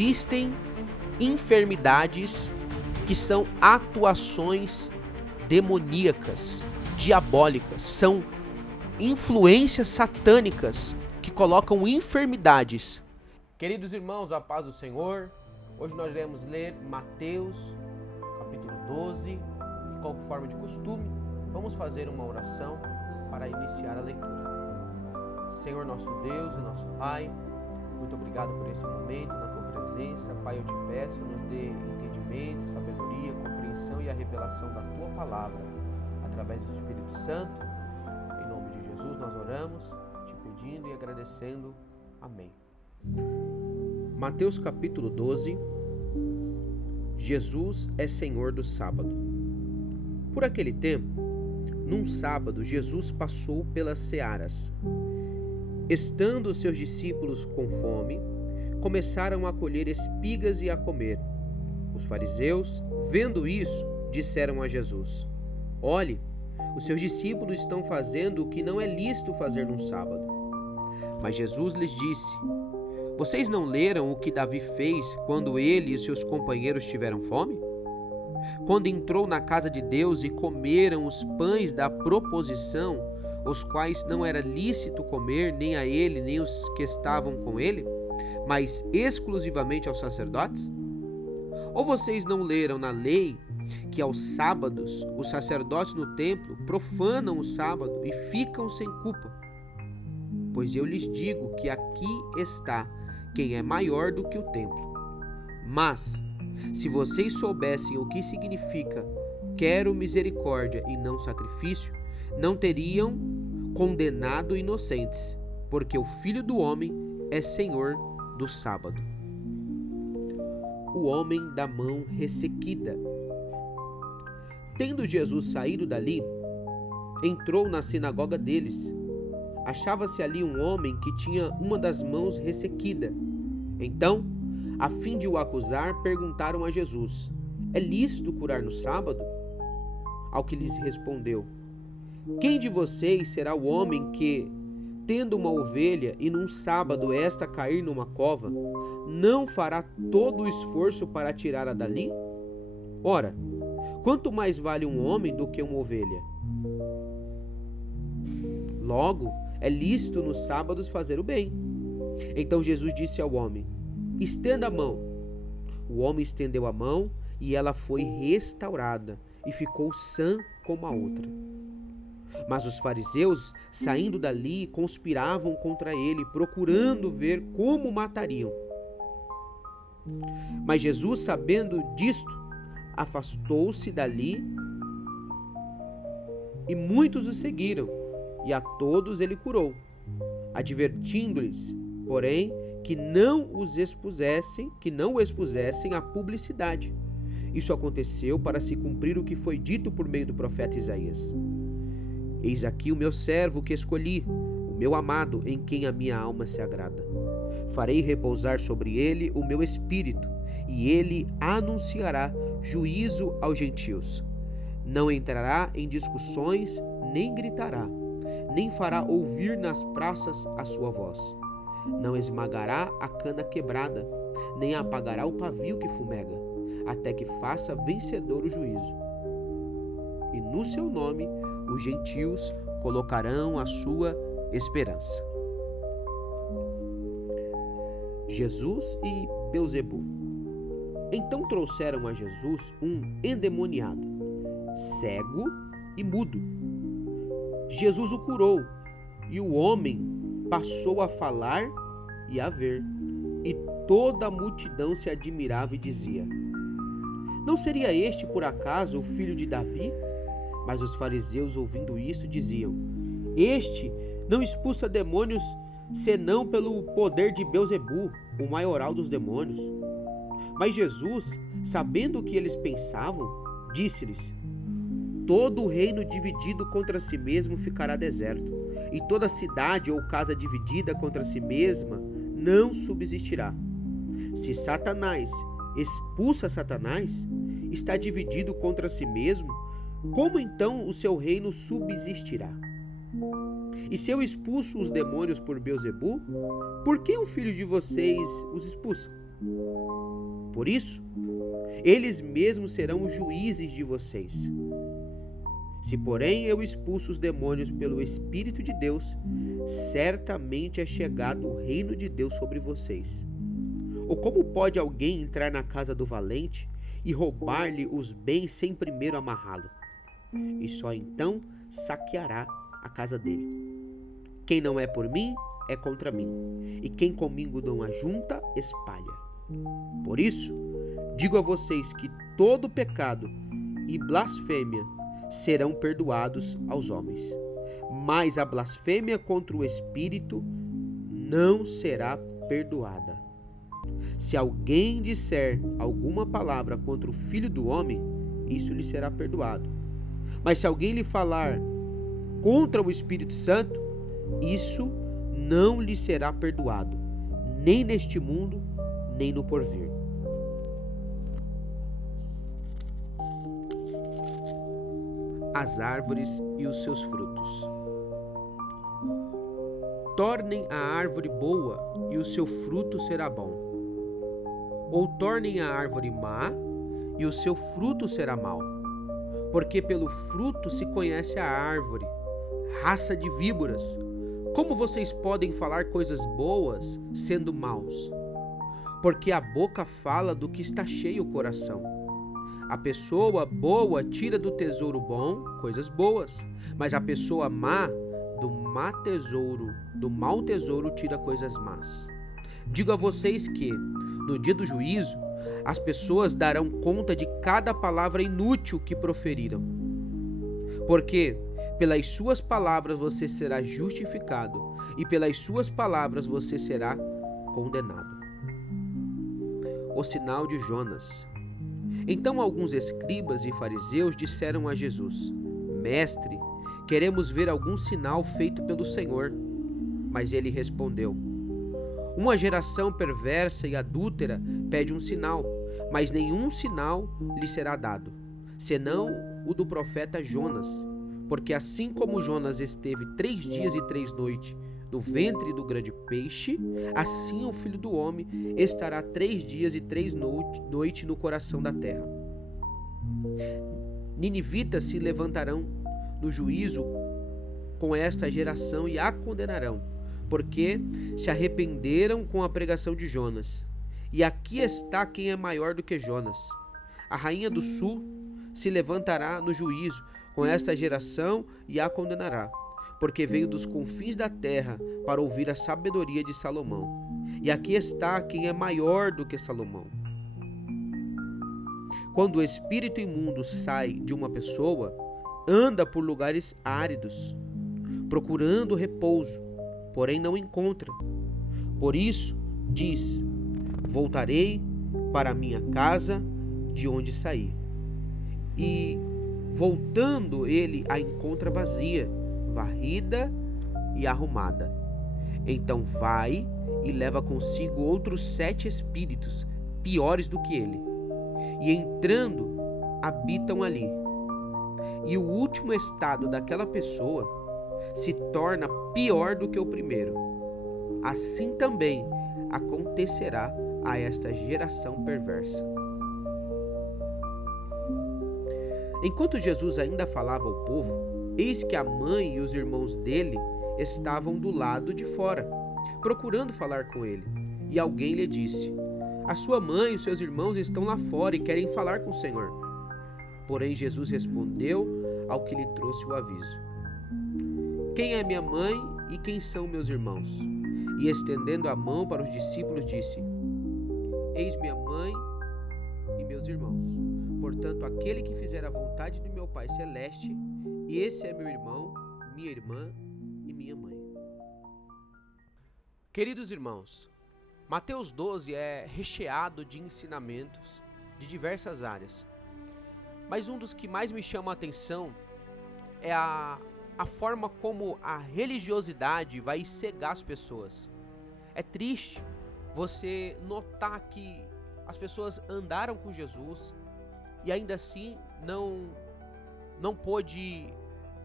Existem enfermidades que são atuações demoníacas, diabólicas, são influências satânicas que colocam enfermidades. Queridos irmãos, a paz do Senhor, hoje nós iremos ler Mateus, capítulo 12, conforme de costume, vamos fazer uma oração para iniciar a leitura. Senhor nosso Deus e nosso Pai, muito obrigado por esse momento na Tua presença. Pai, eu te peço, nos dê entendimento, sabedoria, compreensão e a revelação da Tua palavra, através do Espírito Santo. Em nome de Jesus nós oramos, te pedindo e agradecendo. Amém. Mateus capítulo 12. Jesus é Senhor do sábado. Por aquele tempo, num sábado, Jesus passou pelas searas. Estando os seus discípulos com fome, começaram a colher espigas e a comer. Os fariseus, vendo isso, disseram a Jesus: Olhe, os seus discípulos estão fazendo o que não é lícito fazer num sábado. Mas Jesus lhes disse: Vocês não leram o que Davi fez quando ele e seus companheiros tiveram fome? Quando entrou na casa de Deus e comeram os pães da proposição, os quais não era lícito comer nem a ele nem os que estavam com ele, mas exclusivamente aos sacerdotes? Ou vocês não leram na lei que aos sábados os sacerdotes no templo profanam o sábado e ficam sem culpa? Pois eu lhes digo que aqui está quem é maior do que o templo. Mas, se vocês soubessem o que significa quero misericórdia e não sacrifício, não teriam condenado inocentes, porque o Filho do Homem é Senhor do sábado. O homem da mão ressequida. Tendo Jesus saído dali, entrou na sinagoga deles. Achava-se ali um homem que tinha uma das mãos ressequida. Então, a fim de o acusar, perguntaram a Jesus: É lícito curar no sábado? Ao que lhes respondeu: Quem de vocês será o homem que, tendo uma ovelha e num sábado esta cair numa cova, não fará todo o esforço para tirá-la dali? Ora, quanto mais vale um homem do que uma ovelha? Logo, é lícito nos sábados fazer o bem. Então Jesus disse ao homem: Estenda a mão. O homem estendeu a mão e ela foi restaurada e ficou sã como a outra. Mas os fariseus, saindo dali, conspiravam contra ele, procurando ver como o matariam. Mas Jesus, sabendo disto, afastou-se dali e muitos o seguiram, e a todos ele curou, advertindo-lhes, porém, que não o expusessem à publicidade. Isso aconteceu para se cumprir o que foi dito por meio do profeta Isaías: Eis aqui o meu servo que escolhi, o meu amado, em quem a minha alma se agrada. Farei repousar sobre ele o meu espírito, e ele anunciará juízo aos gentios. Não entrará em discussões, nem gritará, nem fará ouvir nas praças a sua voz. Não esmagará a cana quebrada, nem apagará o pavio que fumega, até que faça vencedor o juízo. E no seu nome os gentios colocarão a sua esperança. Jesus e Beelzebul. Então trouxeram a Jesus um endemoniado, cego e mudo. Jesus o curou, e o homem passou a falar e a ver, e toda a multidão se admirava e dizia: Não seria este, por acaso, o filho de Davi? Mas os fariseus, ouvindo isso, diziam: Este não expulsa demônios, senão pelo poder de Beelzebul, o maioral dos demônios. Mas Jesus, sabendo o que eles pensavam, disse-lhes: Todo reino dividido contra si mesmo ficará deserto, e toda cidade ou casa dividida contra si mesma não subsistirá. Se Satanás expulsa Satanás, está dividido contra si mesmo, como então o seu reino subsistirá? E se eu expulso os demônios por Beelzebul, por que o filho de vocês os expulsa? Por isso, eles mesmos serão os juízes de vocês. Se, porém, eu expulso os demônios pelo Espírito de Deus, certamente é chegado o reino de Deus sobre vocês. Ou como pode alguém entrar na casa do valente e roubar-lhe os bens sem primeiro amarrá-lo? E só então saqueará a casa dele. Quem não é por mim, é contra mim, e quem comigo não ajunta, espalha. Por isso, digo a vocês que todo pecado e blasfêmia serão perdoados aos homens, mas a blasfêmia contra o Espírito não será perdoada. Se alguém disser alguma palavra contra o Filho do Homem, isso lhe será perdoado. Mas se alguém lhe falar contra o Espírito Santo, isso não lhe será perdoado, nem neste mundo, nem no porvir. As árvores e os seus frutos. Tornem a árvore boa, e o seu fruto será bom. Ou tornem a árvore má, e o seu fruto será mau. Porque pelo fruto se conhece a árvore. Raça de víboras, como vocês podem falar coisas boas sendo maus? Porque a boca fala do que está cheio o coração. A pessoa boa tira do tesouro bom coisas boas, mas a pessoa má do mau tesouro tira coisas más. Digo a vocês que, no dia do juízo, as pessoas darão conta de cada palavra inútil que proferiram. Porque pelas suas palavras você será justificado, e pelas suas palavras você será condenado. O sinal de Jonas. Então alguns escribas e fariseus disseram a Jesus: Mestre, queremos ver algum sinal feito pelo Senhor. Mas ele respondeu: Uma geração perversa e adúltera pede um sinal, mas nenhum sinal lhe será dado, senão o do profeta Jonas. Porque assim como Jonas esteve 3 dias e 3 noites no ventre do grande peixe, assim o Filho do Homem estará 3 dias e 3 noites no coração da terra. Ninivitas se levantarão no juízo com esta geração e a condenarão, porque se arrependeram com a pregação de Jonas. E aqui está quem é maior do que Jonas. A rainha do sul se levantará no juízo com esta geração e a condenará, porque veio dos confins da terra para ouvir a sabedoria de Salomão. E aqui está quem é maior do que Salomão. Quando o espírito imundo sai de uma pessoa, anda por lugares áridos, procurando repouso, porém não encontra. Por isso, diz: Voltarei para minha casa de onde saí. E, voltando, ele a encontra vazia, varrida e arrumada. Então vai e leva consigo outros 7 espíritos, piores do que ele, e entrando, habitam ali. E o último estado daquela pessoa se torna pior do que o primeiro. Assim também acontecerá a esta geração perversa. Enquanto Jesus ainda falava ao povo, eis que a mãe e os irmãos dele estavam do lado de fora, procurando falar com ele. E alguém lhe disse: A sua mãe e os seus irmãos estão lá fora e querem falar com o Senhor. Porém Jesus respondeu ao que lhe trouxe o aviso: Quem é minha mãe e quem são meus irmãos? E estendendo a mão para os discípulos disse: Eis minha mãe e meus irmãos. Portanto, aquele que fizer a vontade do meu Pai Celeste, esse é meu irmão, minha irmã e minha mãe. Queridos irmãos, Mateus 12 é recheado de ensinamentos de diversas áreas, mas um dos que mais me chama a atenção é a forma como a religiosidade vai cegar as pessoas. É triste você notar que as pessoas andaram com Jesus e ainda assim não pôde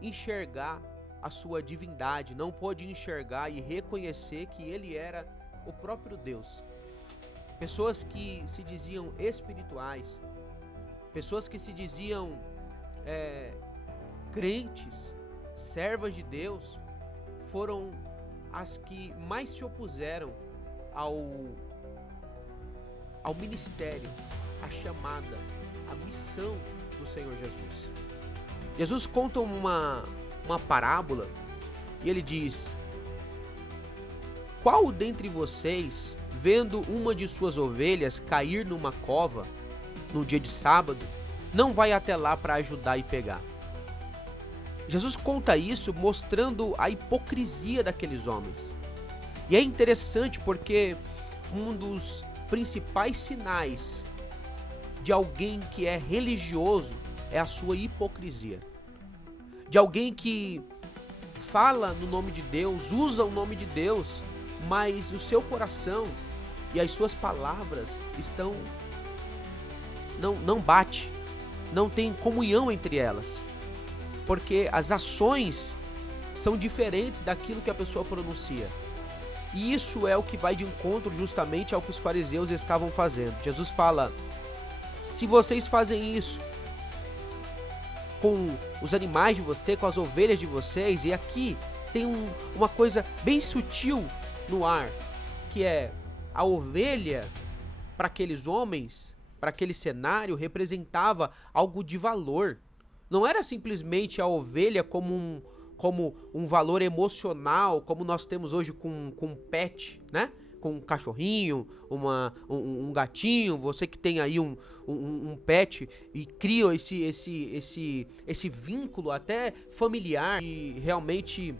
enxergar a sua divindade, não pôde enxergar e reconhecer que ele era o próprio Deus. pessoas que se diziam espirituais, pessoas que se diziam crentes, servas de Deus, foram as que mais se opuseram ao ministério, à chamada, à missão do Senhor Jesus. Jesus conta uma parábola e ele diz: qual dentre vocês, vendo uma de suas ovelhas cair numa cova no dia de sábado, não vai até lá para ajudar e pegar? Jesus conta isso mostrando a hipocrisia daqueles homens. E é interessante porque um dos principais sinais de alguém que é religioso é a sua hipocrisia. De alguém que fala no nome de Deus, usa o nome de Deus, mas o seu coração e as suas palavras estão não bate, não tem comunhão entre elas, porque as ações são diferentes daquilo que a pessoa pronuncia. E isso é o que vai de encontro justamente ao que os fariseus estavam fazendo. Jesus fala: se vocês fazem isso com os animais de vocês, com as ovelhas de vocês, e aqui tem uma coisa bem sutil no ar, que é a ovelha, para aqueles homens, para aquele cenário, representava algo de valor. Não era simplesmente a ovelha como um valor emocional, como nós temos hoje com um pet, né? Com um cachorrinho, um gatinho, você que tem aí um pet e cria esse vínculo até familiar e realmente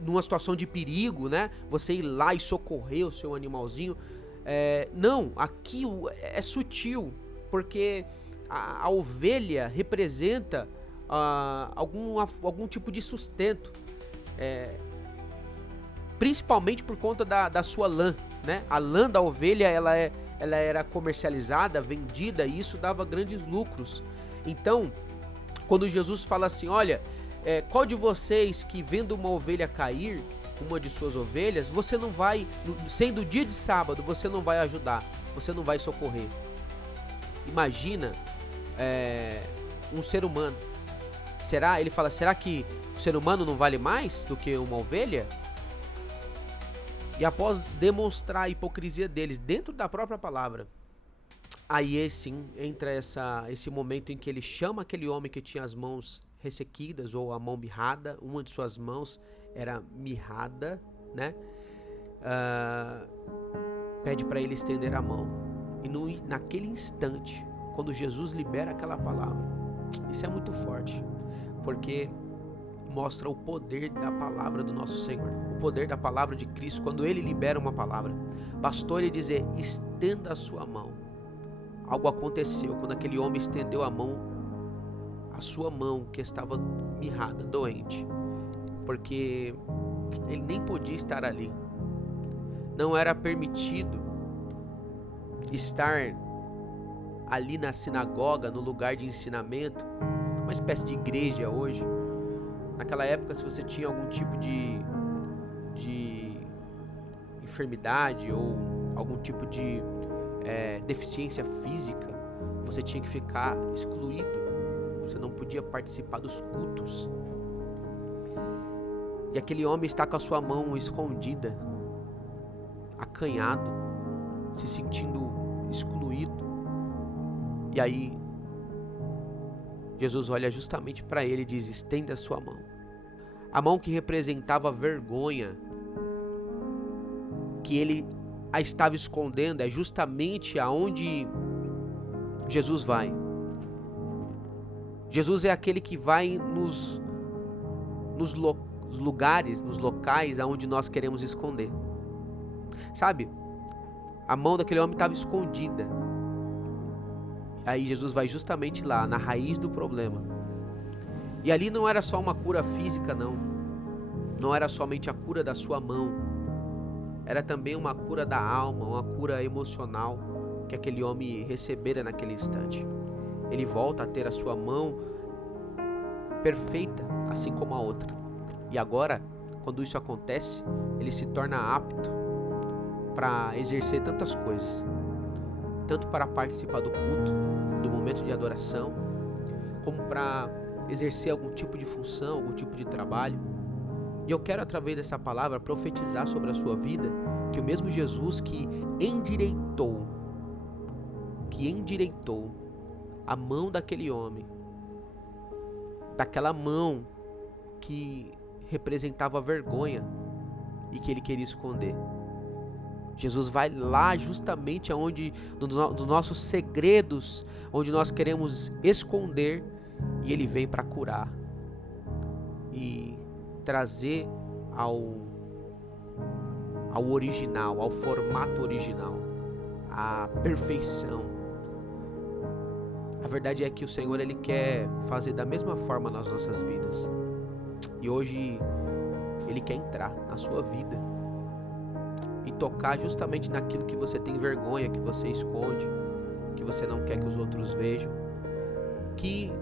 numa situação de perigo, né? Você ir lá e socorrer o seu animalzinho. Não, aqui é sutil, porque a ovelha representa algum tipo de sustento, principalmente por conta da sua lã, né? A lã da ovelha ela era comercializada, vendida, e isso dava grandes lucros. Então, quando Jesus fala assim: olha, qual de vocês que vendo uma ovelha cair, uma de suas ovelhas, você não vai, sendo dia de sábado, você não vai ajudar, você não vai socorrer? Imagina um ser humano. Ele fala: será que o ser humano não vale mais do que uma ovelha? E após demonstrar a hipocrisia deles dentro da própria palavra, aí sim entra esse momento em que ele chama aquele homem que tinha as mãos ressequidas ou a mão mirrada. Uma de suas mãos era mirrada, né? Pede para ele estender a mão. E naquele instante, quando Jesus libera aquela palavra, isso é muito forte, porque mostra o poder da palavra do nosso Senhor, o poder da palavra de Cristo. Quando ele libera uma palavra, bastou ele dizer: estenda a sua mão. Algo aconteceu quando aquele homem estendeu a mão, a sua mão que estava mirrada, doente, porque ele nem podia estar ali. Não era permitido estar ali na sinagoga, no lugar de ensinamento, uma espécie de igreja hoje. Naquela época, se você tinha algum tipo de enfermidade ou algum tipo de deficiência física, você tinha que ficar excluído. Você não podia participar dos cultos. E aquele homem está com a sua mão escondida, acanhado, se sentindo excluído. E aí Jesus olha justamente para ele e diz: estenda a sua mão. A mão que representava vergonha, que ele a estava escondendo, é justamente aonde Jesus vai. Jesus é aquele que vai nos lugares, nos locais aonde nós queremos esconder. Sabe? A mão daquele homem estava escondida. Aí Jesus vai justamente lá, na raiz do problema. E ali não era só uma cura física, não. Não era somente a cura da sua mão. Era também uma cura da alma, uma cura emocional que aquele homem recebera naquele instante. Ele volta a ter a sua mão perfeita, assim como a outra. E agora, quando isso acontece, ele se torna apto para exercer tantas coisas, tanto para participar do culto, do momento de adoração, como para exercer algum tipo de função, algum tipo de trabalho. E eu quero, através dessa palavra, profetizar sobre a sua vida que o mesmo Jesus que endireitou a mão daquele homem, daquela mão que representava a vergonha e que ele queria esconder. Jesus vai lá justamente aonde, dos nossos segredos, onde nós queremos esconder, e ele vem para curar e trazer ao original, ao formato original, à perfeição. A verdade é que o Senhor, Ele quer fazer da mesma forma nas nossas vidas. E hoje Ele quer entrar na sua vida e tocar justamente naquilo que você tem vergonha, que você esconde, que você não quer que os outros vejam, que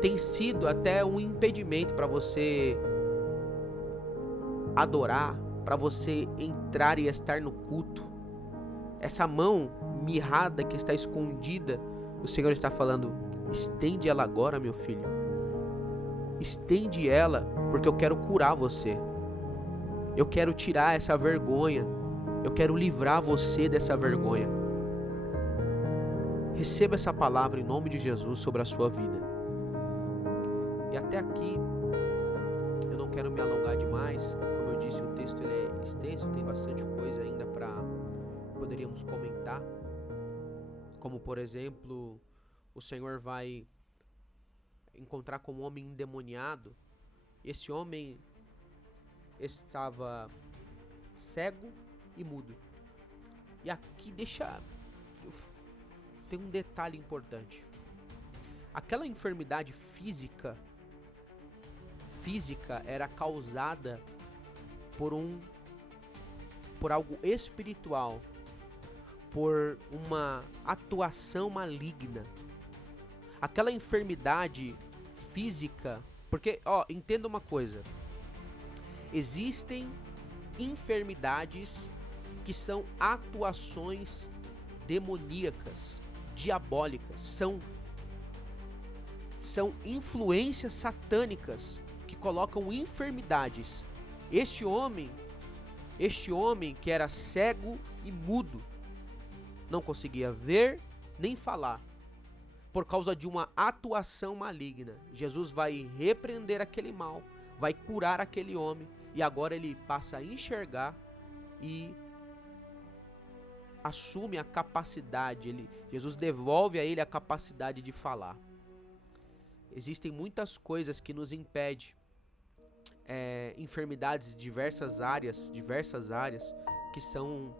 tem sido até um impedimento para você adorar, para você entrar e estar no culto. Essa mão mirrada que está escondida, o Senhor está falando: estende ela agora, meu filho. Estende ela, porque eu quero curar você. Eu quero tirar essa vergonha. Eu quero livrar você dessa vergonha. Receba essa palavra em nome de Jesus sobre a sua vida. E até aqui, eu não quero me alongar demais. Como eu disse, o texto ele é extenso, tem bastante coisa ainda para poderíamos comentar. Como, por exemplo, o Senhor vai encontrar com um homem endemoniado. Esse homem estava cego e mudo. E aqui tem um detalhe importante. Aquela enfermidade física era causada por algo espiritual, por uma atuação maligna. Aquela enfermidade física, porque, entenda uma coisa, existem enfermidades que são atuações demoníacas, diabólicas, são influências satânicas que colocam enfermidades. Este homem que era cego e mudo, não conseguia ver nem falar, por causa de uma atuação maligna. Jesus vai repreender aquele mal, vai curar aquele homem, e agora ele passa a enxergar e assume a capacidade, Jesus devolve a ele a capacidade de falar. Existem muitas coisas que nos impedem, enfermidades de diversas áreas, que são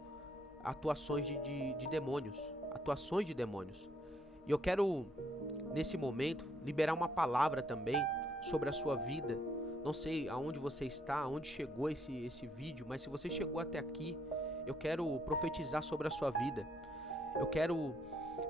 atuações de demônios, E eu quero, nesse momento, liberar uma palavra também sobre a sua vida. Não sei aonde você está, aonde chegou esse vídeo, mas se você chegou até aqui, eu quero profetizar sobre a sua vida. Eu quero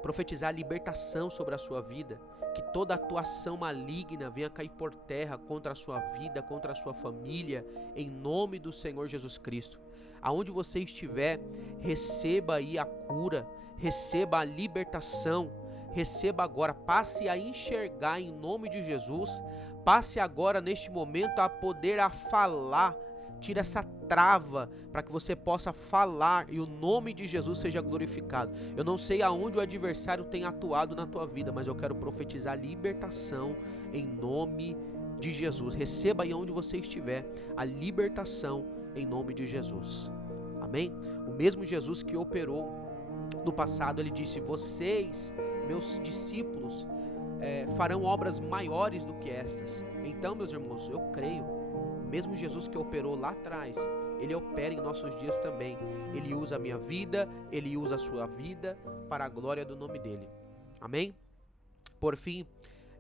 profetizar a libertação sobre a sua vida. Que toda atuação maligna venha cair por terra contra a sua vida, contra a sua família, em nome do Senhor Jesus Cristo. Aonde você estiver, receba aí a cura, receba a libertação, receba agora, passe a enxergar em nome de Jesus, passe agora neste momento a poder a falar, tira essa trava para que você possa falar e o nome de Jesus seja glorificado. Eu não sei aonde o adversário tem atuado na tua vida, mas eu quero profetizar libertação em nome de Jesus. Receba aí onde você estiver a libertação em nome de Jesus. Amém? O mesmo Jesus que operou no passado, ele disse: vocês, meus discípulos, farão obras maiores do que estas. Então, meus irmãos, eu creio, o mesmo Jesus que operou lá atrás, ele opera em nossos dias também. Ele usa a minha vida, ele usa a sua vida para a glória do nome dele. Amém? Por fim,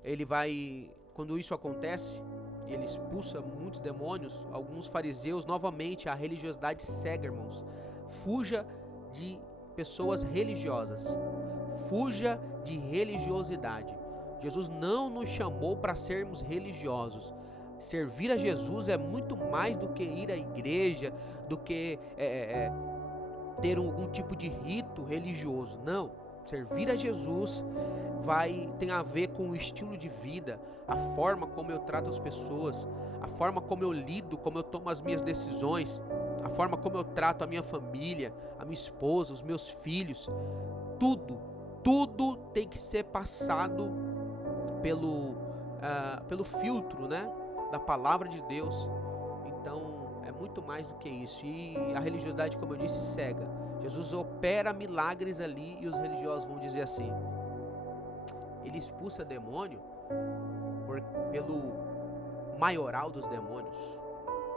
ele vai, quando isso acontece, ele expulsa muitos demônios. Alguns fariseus, novamente, a religiosidade cega, irmãos. Fuja de pessoas religiosas. Fuja de religiosidade. Jesus não nos chamou para sermos religiosos. Servir a Jesus é muito mais do que ir à igreja, do que ter algum tipo de rito religioso. Não, servir a Jesus tem a ver com o estilo de vida, a forma como eu trato as pessoas, a forma como eu lido, como eu tomo as minhas decisões, a forma como eu trato a minha família, a minha esposa, os meus filhos. Tudo tem que ser passado pelo filtro, né, da palavra de Deus. Então é muito mais do que isso. E a religiosidade, como eu disse, cega. Jesus opera milagres ali e os religiosos vão dizer assim: ele expulsa demônio pelo maioral dos demônios,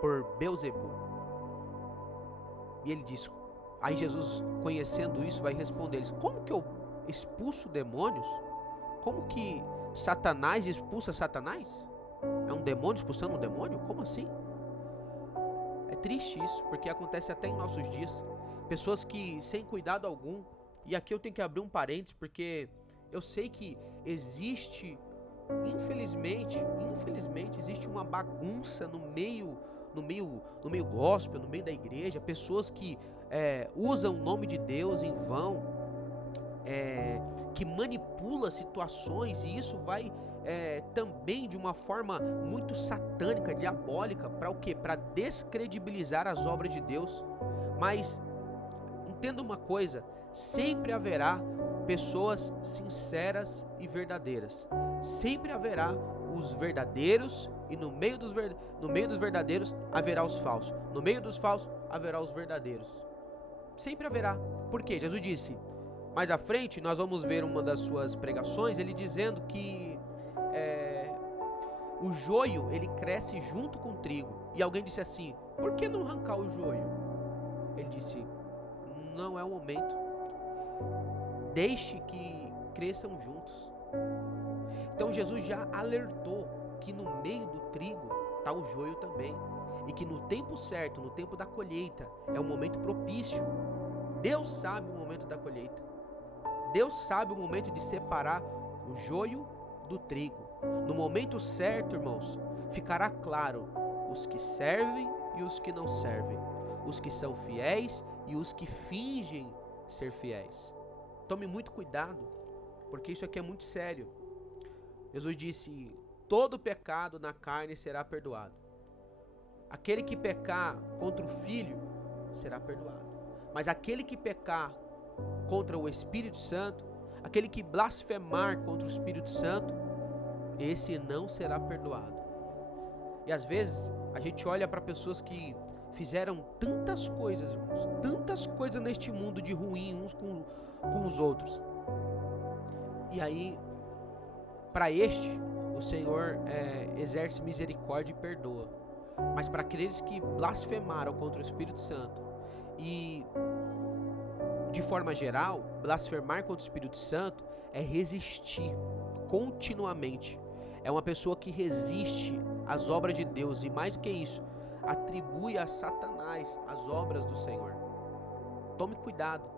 por Beelzebul. E ele diz, aí Jesus, conhecendo isso, vai responder eles: como que eu expulso demônios? Como que Satanás expulsa Satanás? É um demônio expulsando um demônio? Como assim? É triste isso, porque acontece até em nossos dias. Pessoas que, sem cuidado algum, e aqui eu tenho que abrir um parênteses, porque eu sei que existe, infelizmente, existe uma bagunça no meio gospel, no meio da igreja, pessoas que usam o nome de Deus em vão, que manipula situações, e isso vai também de uma forma muito satânica, diabólica, para o quê? Para descredibilizar as obras de Deus. Mas entenda uma coisa, sempre haverá pessoas sinceras e verdadeiras. Sempre haverá os verdadeiros, e no meio dos verdadeiros haverá os falsos. No meio dos falsos haverá os verdadeiros. Sempre haverá. Por quê? Jesus disse, mais à frente nós vamos ver uma das suas pregações, ele dizendo que o joio, ele cresce junto com o trigo. E alguém disse assim: por que não arrancar o joio? Ele disse: não é o momento. Deixe que cresçam juntos. Então Jesus já alertou que no meio do trigo está o joio também, e que no tempo certo, no tempo da colheita, é o momento propício. Deus sabe o momento da colheita. Deus sabe o momento de separar o joio do trigo. No momento certo, irmãos, ficará claro os que servem e os que não servem, os que são fiéis e os que fingem ser fiéis. Tome muito cuidado, porque isso aqui é muito sério. Jesus disse: todo pecado na carne será perdoado. Aquele que pecar contra o Filho será perdoado. Mas aquele que pecar contra o Espírito Santo, aquele que blasfemar contra o Espírito Santo, esse não será perdoado. E às vezes a gente olha para pessoas que fizeram tantas coisas, irmãos, tantas coisas neste mundo de ruim uns com os outros. E aí, para este, o Senhor exerce misericórdia e perdoa. Mas para aqueles que blasfemaram contra o Espírito Santo e, de forma geral, blasfemar contra o Espírito Santo é resistir continuamente. É uma pessoa que resiste às obras de Deus e, mais do que isso, atribui a Satanás as obras do Senhor. Tome cuidado,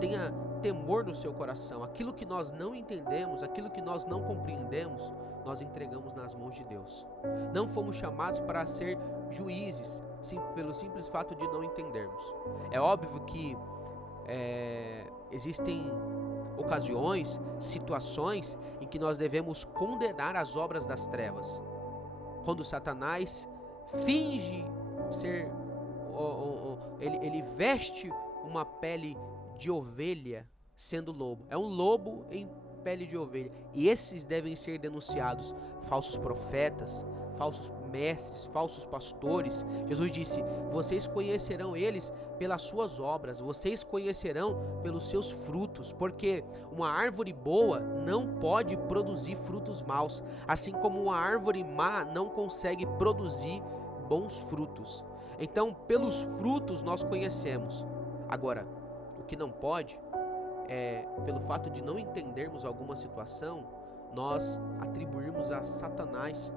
tenha temor no seu coração. Aquilo que nós não entendemos, aquilo que nós não compreendemos, nós entregamos nas mãos de Deus. Não fomos chamados para ser juízes, pelo simples fato de não entendermos. É óbvio que existem ocasiões, situações em que nós devemos condenar as obras das trevas. Quando Satanás finge ser, ele veste uma pele de ovelha sendo lobo. É um lobo em pele de ovelha. E esses devem ser denunciados. Falsos profetas, falsos mestres, falsos pastores. Jesus disse: vocês conhecerão eles pelas suas obras, vocês conhecerão pelos seus frutos, porque uma árvore boa não pode produzir frutos maus, assim como uma árvore má não consegue produzir bons frutos. Então, pelos frutos nós conhecemos. Agora, o que não pode pelo fato de não entendermos alguma situação, nós atribuirmos a Satanás.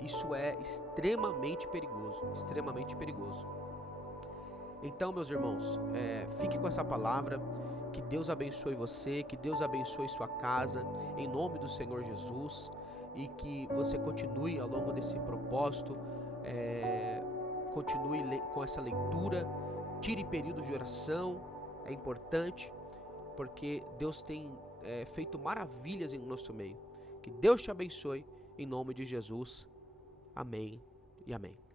Isso é extremamente perigoso, extremamente perigoso. Então, meus irmãos, fique com essa palavra. Que Deus abençoe você, que Deus abençoe sua casa, em nome do Senhor Jesus, e que você continue ao longo desse propósito, continue com essa leitura, tire períodos de oração, é importante, porque Deus tem feito maravilhas em nosso meio. Que Deus te abençoe, em nome de Jesus. Amém e amém.